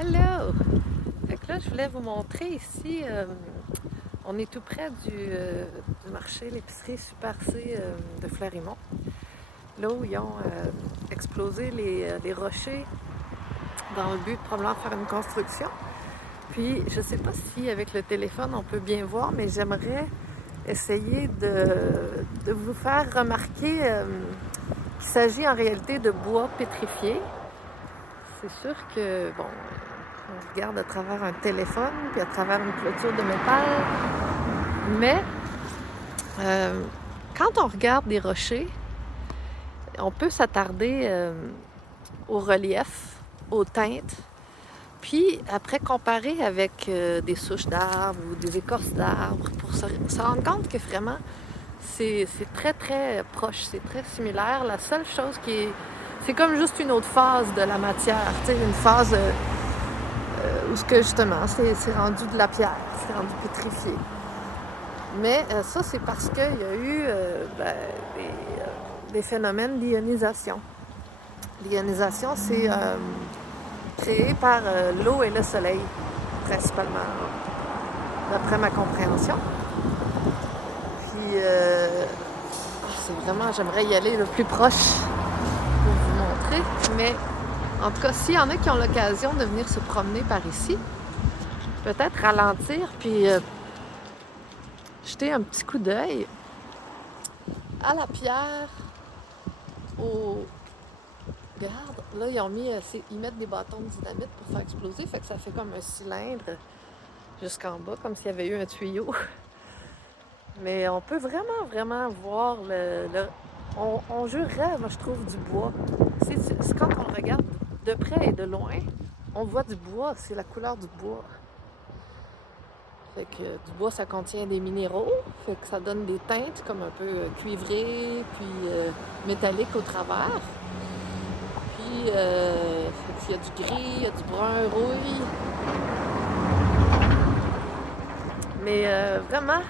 Hello! Fait que là, je voulais vous montrer ici, on est tout près du marché, l'épicerie Super C de Fleurimont. Là où ils ont explosé les rochers dans le but de probablement faire une construction. Puis, je sais pas si avec le téléphone on peut bien voir, mais j'aimerais essayer de vous faire remarquer qu'il s'agit en réalité de bois pétrifié. C'est sûr que, bon, on regarde à travers un téléphone, puis à travers une clôture de métal, mais quand on regarde des rochers, on peut s'attarder au relief, aux teintes, puis après comparer avec des souches d'arbres ou des écorces d'arbres pour se rendre compte que vraiment c'est très très proche, c'est très similaire. La seule chose c'est comme juste une autre phase de la matière, tu sais, une phase où ce que justement c'est rendu de la pierre, c'est rendu pétrifié. Mais ça c'est parce qu'il y a eu des phénomènes d'ionisation. L'ionisation c'est créé par l'eau et le soleil, principalement, d'après ma compréhension. Puis, c'est vraiment, j'aimerais y aller le plus proche pour vous montrer. Mais, en tout cas, s'il y en a qui ont l'occasion de venir se promener par ici, peut-être ralentir, puis jeter un petit coup d'œil à la pierre, Regarde, là, ils mettent des bâtons de dynamite pour faire exploser, fait que ça fait comme un cylindre jusqu'en bas, comme s'il y avait eu un tuyau. Mais on peut vraiment, vraiment voir on jurerait, moi, je trouve, du bois. C'est quand on regarde de près et de loin, on voit du bois, c'est la couleur du bois. Fait que du bois, ça contient des minéraux, fait que ça donne des teintes comme un peu cuivrées, puis métalliques au travers. Puis, il y a du gris, il y a du brun, rouille. Mais vraiment,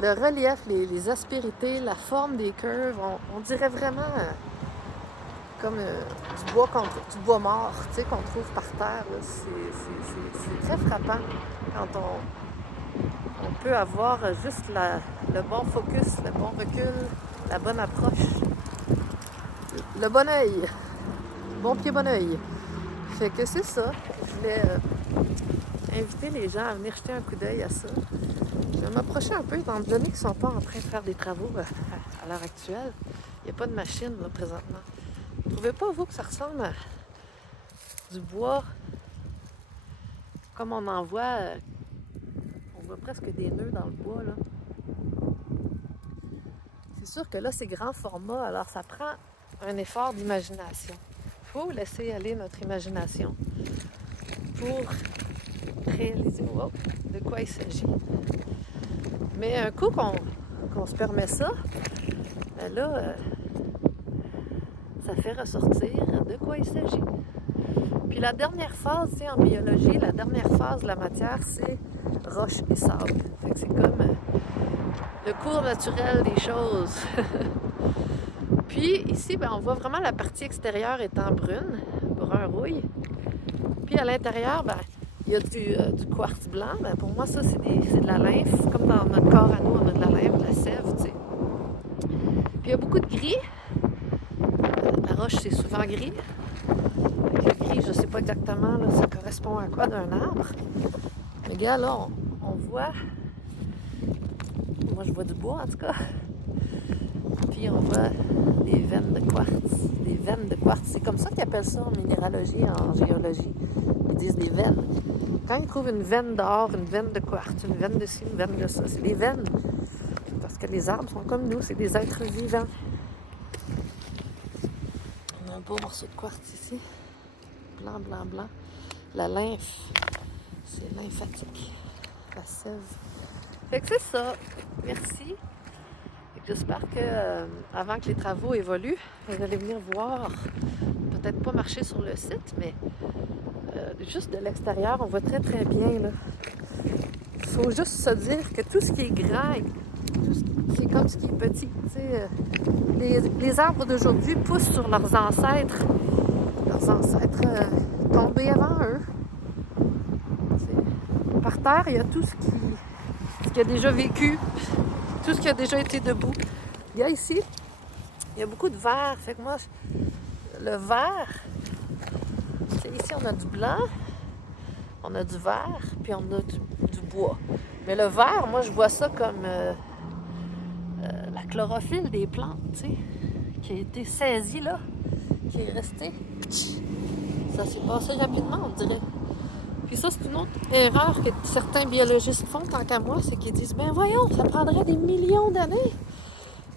le relief, les aspérités, la forme des curves, on dirait vraiment comme du bois mort, tu sais, qu'on trouve par terre. Là. C'est très frappant quand on peut avoir juste le bon focus, le bon recul, la bonne approche, le bon œil. Bon pied, bon oeil. Fait que c'est ça. Je voulais inviter les gens à venir jeter un coup d'œil à ça. Je vais m'approcher un peu, étant donné qu'ils ne sont pas en train de faire des travaux à l'heure actuelle. Il n'y a pas de machine là, présentement. Vous ne trouvez pas, vous, que ça ressemble à du bois comme on en voit? On voit presque des nœuds dans le bois, là. C'est sûr que là, c'est grand format, alors ça prend un effort d'imagination. Il faut laisser aller notre imagination pour réaliser de quoi il s'agit. Mais un coup qu'on se permet ça, ben là, ça fait ressortir de quoi il s'agit. Puis la dernière phase, tu sais, en biologie, la dernière phase de la matière, c'est roche et sable. Fait que c'est comme le cours naturel des choses. Puis ici, ben, on voit vraiment la partie extérieure étant brune, brun rouille. Puis à l'intérieur, ben, il y a du quartz blanc. Ben, pour moi, ça, c'est de la lymphe. Comme dans notre corps à nous, on a de la lymphe, de la sève, tu sais. Puis il y a beaucoup de gris. La roche, c'est souvent gris. Le gris, je ne sais pas exactement, là, ça correspond à quoi d'un arbre. Mais gars, là, on voit... Moi, je vois du bois, en tout cas. Puis on voit des veines de quartz. Des veines de quartz. C'est comme ça qu'ils appellent ça en minéralogie, en géologie. Ils disent des veines. Quand ils trouvent une veine d'or, une veine de quartz, une veine de ci, une veine de ça, c'est des veines. Parce que les arbres sont comme nous, c'est des êtres vivants. On a un beau morceau de quartz ici. Blanc, blanc, blanc. La lymphe, c'est lymphatique. La sève. Fait que c'est ça. Merci. J'espère que avant que les travaux évoluent, vous allez venir voir, peut-être pas marcher sur le site, mais juste de l'extérieur, on voit très très bien. Là. Il faut juste se dire que tout ce qui est grand, c'est comme ce qui est petit. Les arbres d'aujourd'hui poussent sur leurs ancêtres tombés avant eux. terre, il y a tout ce qui a déjà vécu, tout ce qui a déjà été debout. Il y a ici, il y a beaucoup de verre. Fait que moi, le vert, ici on a du blanc, on a du vert, puis on a du bois. Mais le vert, moi je vois ça comme la chlorophylle des plantes, tu sais, qui a été saisie là, qui est restée. Ça s'est passé rapidement, on dirait. Puis ça, c'est une autre erreur que certains biologistes font, tant qu'à moi, c'est qu'ils disent, ben voyons, ça prendrait des millions d'années.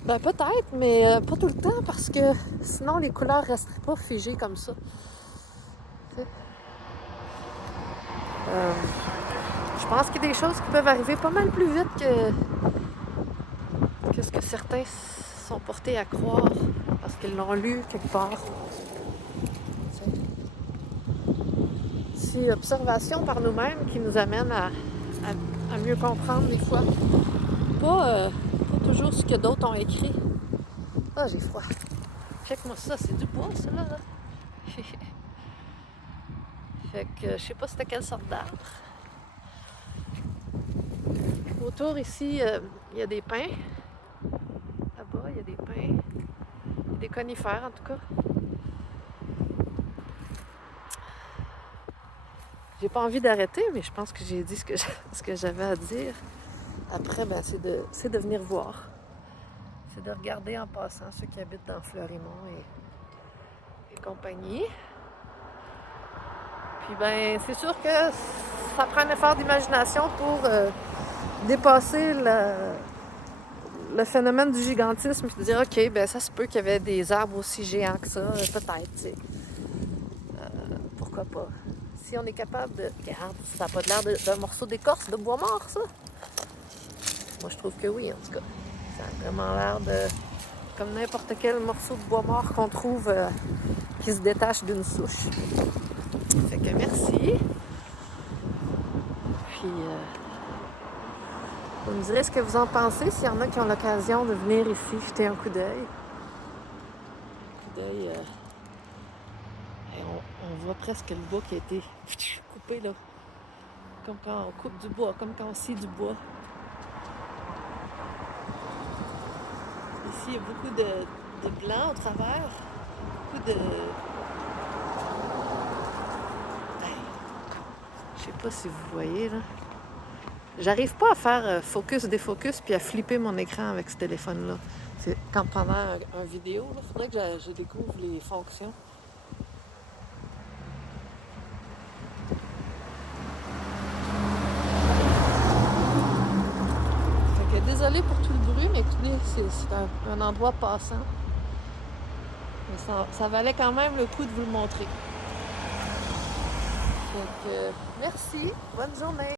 Ben peut-être, mais pas tout le temps, parce que sinon les couleurs ne resteraient pas figées comme ça. Je pense qu'il y a des choses qui peuvent arriver pas mal plus vite que ce que certains sont portés à croire, parce qu'ils l'ont lu quelque part. C'est observation par nous-mêmes qui nous amène à mieux comprendre des fois. Pas toujours ce que d'autres ont écrit. Ah, j'ai froid. Check-moi ça, c'est du bois, ça, là. Fait que je sais pas c'était quelle sorte d'arbre. Autour ici, il y a des pins. Là-bas, il y a des pins. Il y a des conifères, en tout cas. J'ai pas envie d'arrêter, mais je pense que j'ai dit ce que j'avais à dire. Après, ben, c'est de venir voir. C'est de regarder en passant ceux qui habitent dans Fleurimont et compagnie. Puis ben, c'est sûr que ça prend un effort d'imagination pour dépasser le phénomène du gigantisme et de dire, OK, ben ça se peut qu'il y avait des arbres aussi géants que ça, peut-être, tu sais. Pourquoi pas? Si on est capable de... Regarde, ça n'a pas l'air d'un morceau d'écorce de bois mort, ça? Moi, je trouve que oui, en tout cas. Ça a vraiment l'air de... comme n'importe quel morceau de bois mort qu'on trouve qui se détache d'une souche. Fait que merci. Puis, vous me direz ce que vous en pensez, s'il y en a qui ont l'occasion de venir ici jeter un coup d'œil. On voit presque le bois qui a été coupé, là. Comme quand on coupe du bois, comme quand on scie du bois. Ici, il y a beaucoup de blanc au travers. Beaucoup de... Je sais pas si vous voyez, là. J'arrive pas à faire focus-défocus puis à flipper mon écran avec ce téléphone-là. C'est quand pendant un vidéo, il faudrait que je découvre les fonctions. Fait que désolé pour tout le bruit, mais écoutez, c'est un endroit passant. Mais ça valait quand même le coup de vous le montrer. Fait que merci, bonne journée.